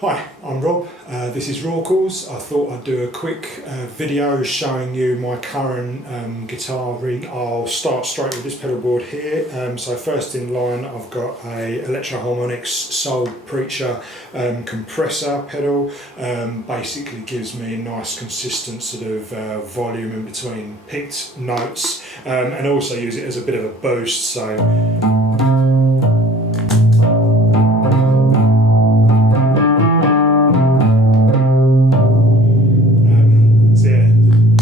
Hi, I'm Rob. This is RORQUALS. I thought I'd do a quick video showing you my current guitar rig. I'll start straight with this pedal board here. So first in line I've got a Electro Harmonix Soul Preacher compressor pedal. Basically gives me a nice consistent sort of volume in between picked notes, and also use it as a bit of a boost. So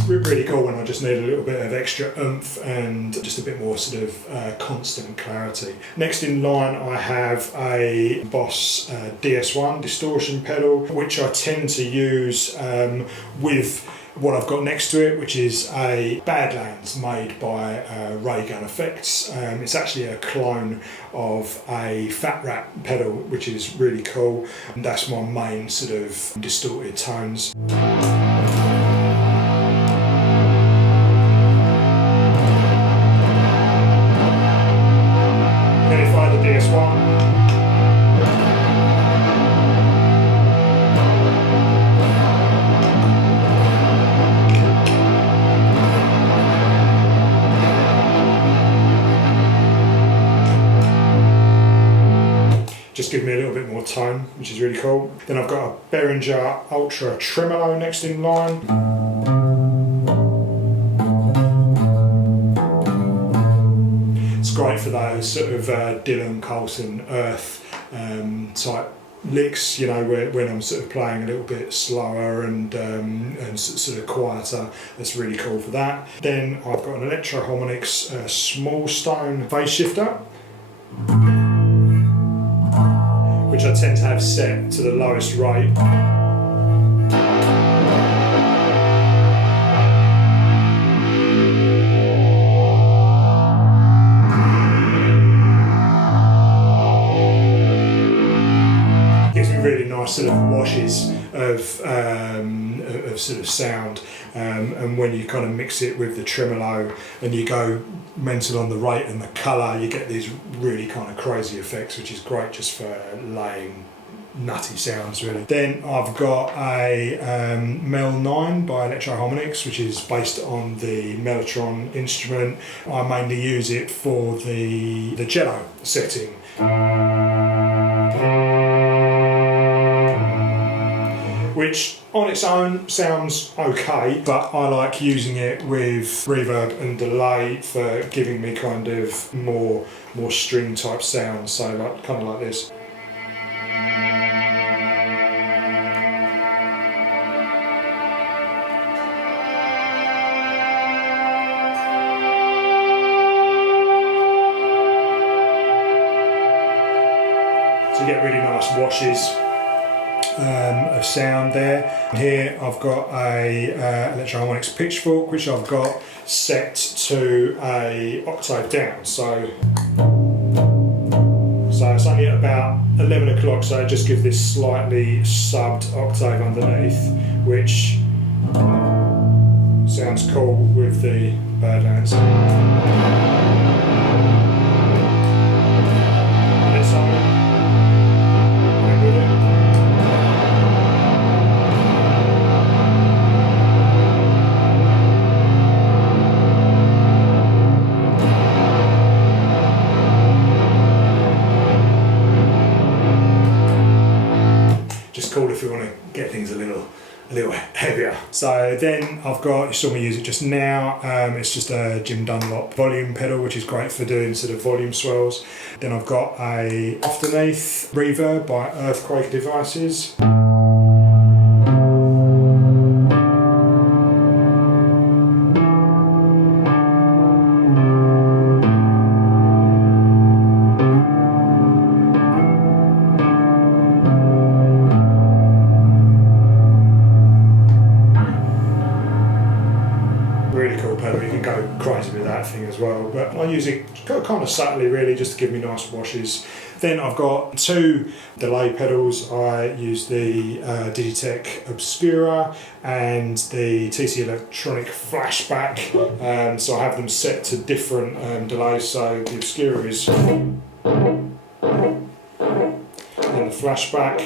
really cool when I just need a little bit of extra oomph and just a bit more sort of constant clarity. Next in line I have a Boss DS1 distortion pedal, which I tend to use with what I've got next to it, which is a Badlands made by Ray Gun Effects. It's actually a clone of a Fat Rat pedal, which is really cool, and that's my main sort of distorted tones. DS1. Just give me a little bit more tone, which is really cool. Then I've got a Behringer Ultra Tremolo next in line. Great for those sort of Dylan, Colson, Earth type licks, you know, when I'm sort of playing a little bit slower and sort of quieter. That's really cool for that. Then I've got an Electro Harmonix small stone phase shifter, which I tend to have set to the lowest rate. Really nice sort of washes of sort of sound, and when you kind of mix it with the tremolo and you go mental on the rate and the colour, you get these really kind of crazy effects, which is great just for laying nutty sounds really. Then I've got a Mel 9 by Electro Harmonix, which is based on the Mellotron instrument. I mainly use it for the cello setting. Which on its own sounds okay, but I like using it with reverb and delay for giving me kind of more string type sounds, so like kind of like this. So you get really nice washes of sound there. Here I've got a Electro Harmonix Pitchfork, which I've got set to a octave down. So it's only at about 11 o'clock, so it just gives this slightly subbed octave underneath, which sounds cool with the Badlands. Cool if you want to get things a little heavier. So then I've got, you saw me use it just now, it's just a Jim Dunlop volume pedal, which is great for doing sort of volume swells. Then I've got a Afterneath reverb by Earthquake Devices. Really cool pedal, you can go crazy with that thing as well, but I use it kind of subtly really just to give me nice washes. Then I've got two delay pedals. I use the Digitech Obscura and the TC Electronic Flashback, so I have them set to different delays. So the Obscura is, and the flashback.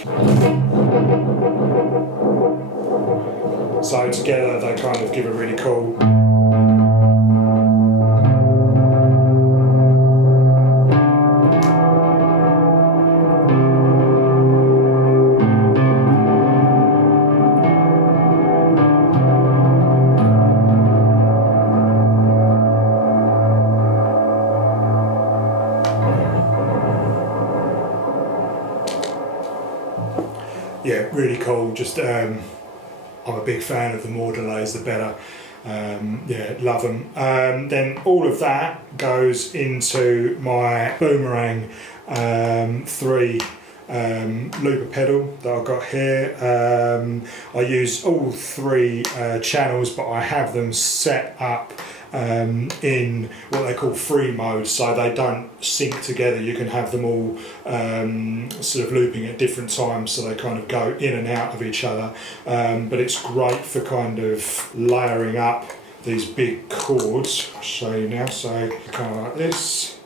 So together they kind of give a really cool. Yeah, really cool. Just I'm a big fan of the more delays the better. Yeah, love them. Then all of that goes into my Boomerang 3 looper pedal that I've got here. I use all 3 channels, but I have them set up in what they call free mode, so they don't sync together. You can have them all sort of looping at different times, so they kind of go in and out of each other. But it's great for kind of layering up these big chords. I'll show you now. So kind of like this.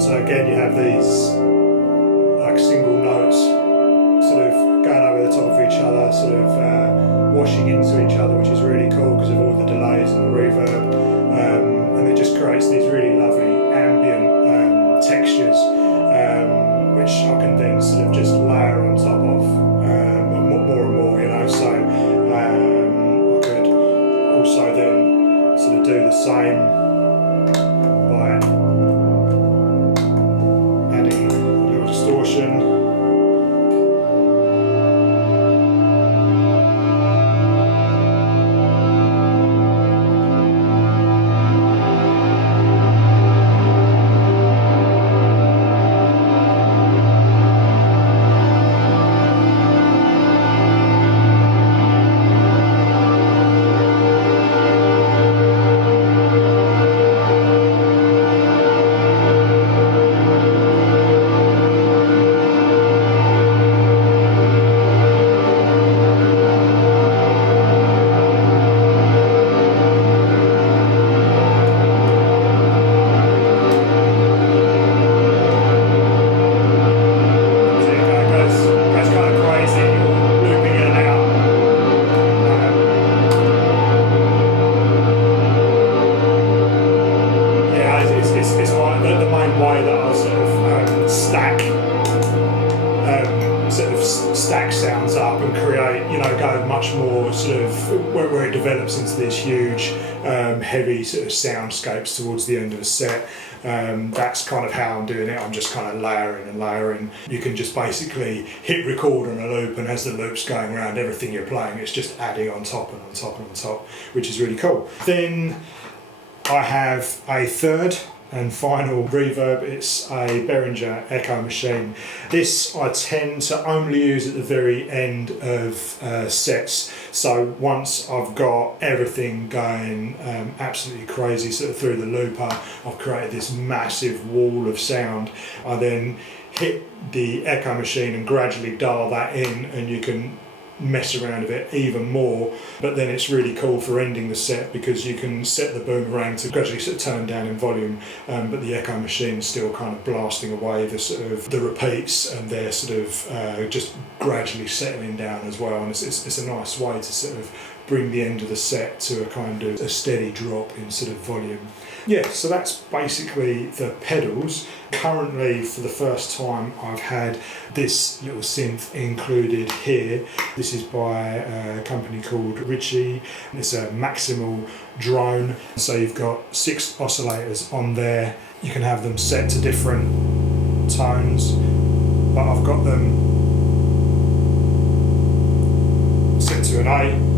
So again, you have these like single notes sort of going over the top of each other, sort of washing into each other, which is really cool because of all the delays and the reverb, and it just creates these really lovely ambient textures, which I can then sort of just layer on top of more and more, you know. So I could also then sort of do the same by adding a little distortion. Stack sounds up and create, you know, go much more sort of where it develops into these huge heavy sort of soundscapes towards the end of the set. That's kind of how I'm doing it. I'm just kind of layering and layering. You can just basically hit record on a loop, and as the loop's going around everything you're playing, it's just adding on top and on top and on top, which is really cool. Then I have a third and final reverb. It's a Behringer Echo Machine. This I tend to only use at the very end of sets. So once I've got everything going absolutely crazy sort of through the looper, I've created this massive wall of sound. I then hit the Echo Machine and gradually dial that in, and you can mess around with it even more. But then it's really cool for ending the set because you can set the Boomerang to gradually sort of turn down in volume, but the Echo Machine is still kind of blasting away the sort of the repeats, and they're sort of just gradually settling down as well. And it's a nice way to sort of bring the end of the set to a kind of a steady drop in sort of volume. Yeah, so that's basically the pedals. Currently, for the first time, I've had this little synth included here. This is by a company called Ritchie. It's a maximal drone. So you've got 6 oscillators on there. You can have them set to different tones, but I've got them set to an A.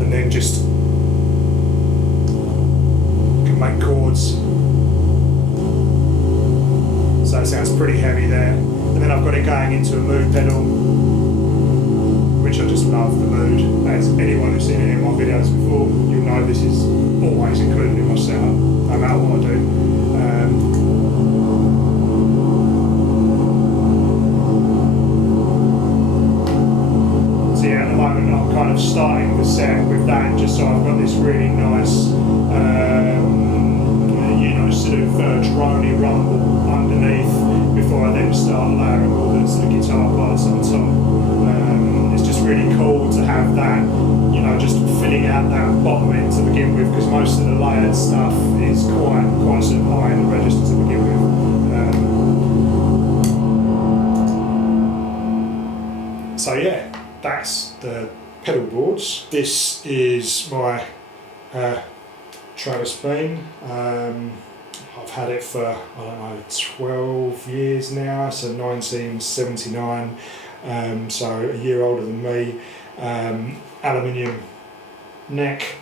And then just going into a mood pedal, which I just love the mood. As anyone who's seen any of my videos before, you'll know this is always included in my setup, no matter what I do. So yeah, at the moment I'm kind of starting the set with that, just so I've got this really nice, you know, sort of droney rumble underneath before I then start layering all the sort of guitar parts on top. It's just really cool to have that, you know, just filling out that bottom end to begin with, because most of the layered stuff is quite sort of high in the register to begin with. So yeah, that's the pedal boards. This is my Travis Bean. I've had it for, I don't know, 12 years now, so 1979, so a year older than me. Aluminium neck,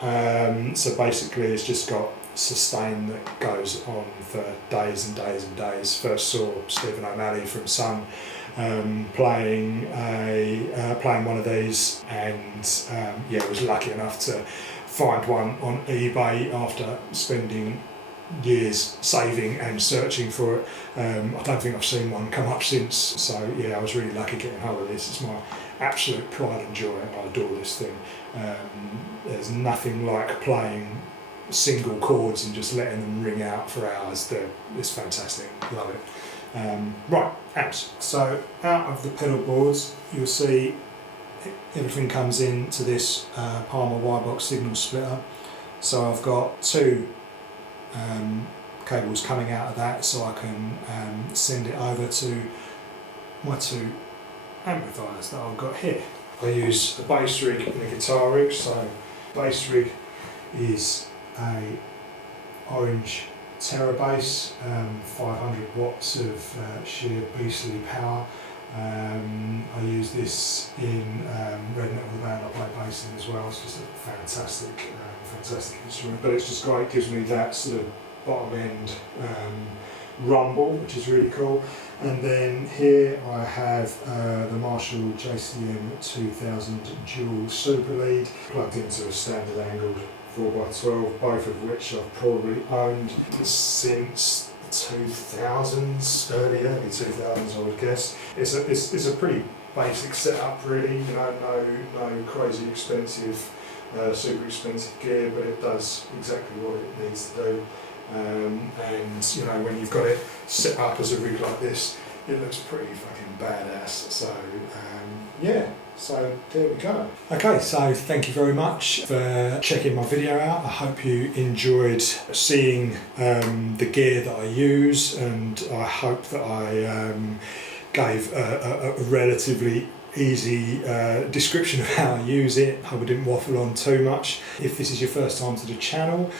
so basically it's just got sustain that goes on for days and days and days. First saw Stephen O'Malley from Sun playing one of these, and yeah, was lucky enough to find one on eBay after spending years saving and searching for it. I don't think I've seen one come up since, so yeah, I was really lucky getting hold of this. It's my absolute pride and joy. I adore this thing. There's nothing like playing single chords and just letting them ring out for hours. It's fantastic, love it. Right, amps. So out of the pedal boards, you'll see everything comes into this Palmer Y-Box signal splitter. So I've got two cables coming out of that, so I can send it over to my two amplifiers that I've got here. I use a bass rig and a guitar rig. So bass rig is a orange Terra bass, 500 watts of sheer beastly power. I use this in Red Metal, the band I play bass in as well. It's just a fantastic instrument, but it's just great. It gives me that sort of bottom end rumble, which is really cool. And then here I have the Marshall JCM 2000 dual super lead plugged into a standard angled 4x12, both of which I've probably owned since 2000s, early 2000s, I would guess. It's a pretty basic setup, really. You know, no crazy expensive, super expensive gear, but it does exactly what it needs to do. And you know, when you've got it set up as a rig like this, it looks pretty fucking badass. So yeah, so there we go. Okay, so thank you very much for checking my video out. I hope you enjoyed seeing the gear that I use, and I hope that I gave a relatively easy description of how I use it. I hope I didn't waffle on too much. If this is your first time to the channel,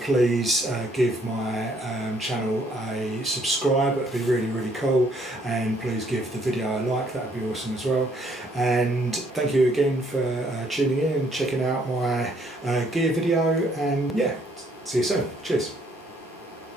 please give my channel a subscribe. That'd be really cool, and please give the video a like. That'd be awesome as well. And thank you again for tuning in and checking out my gear video, and yeah, see you soon. Cheers.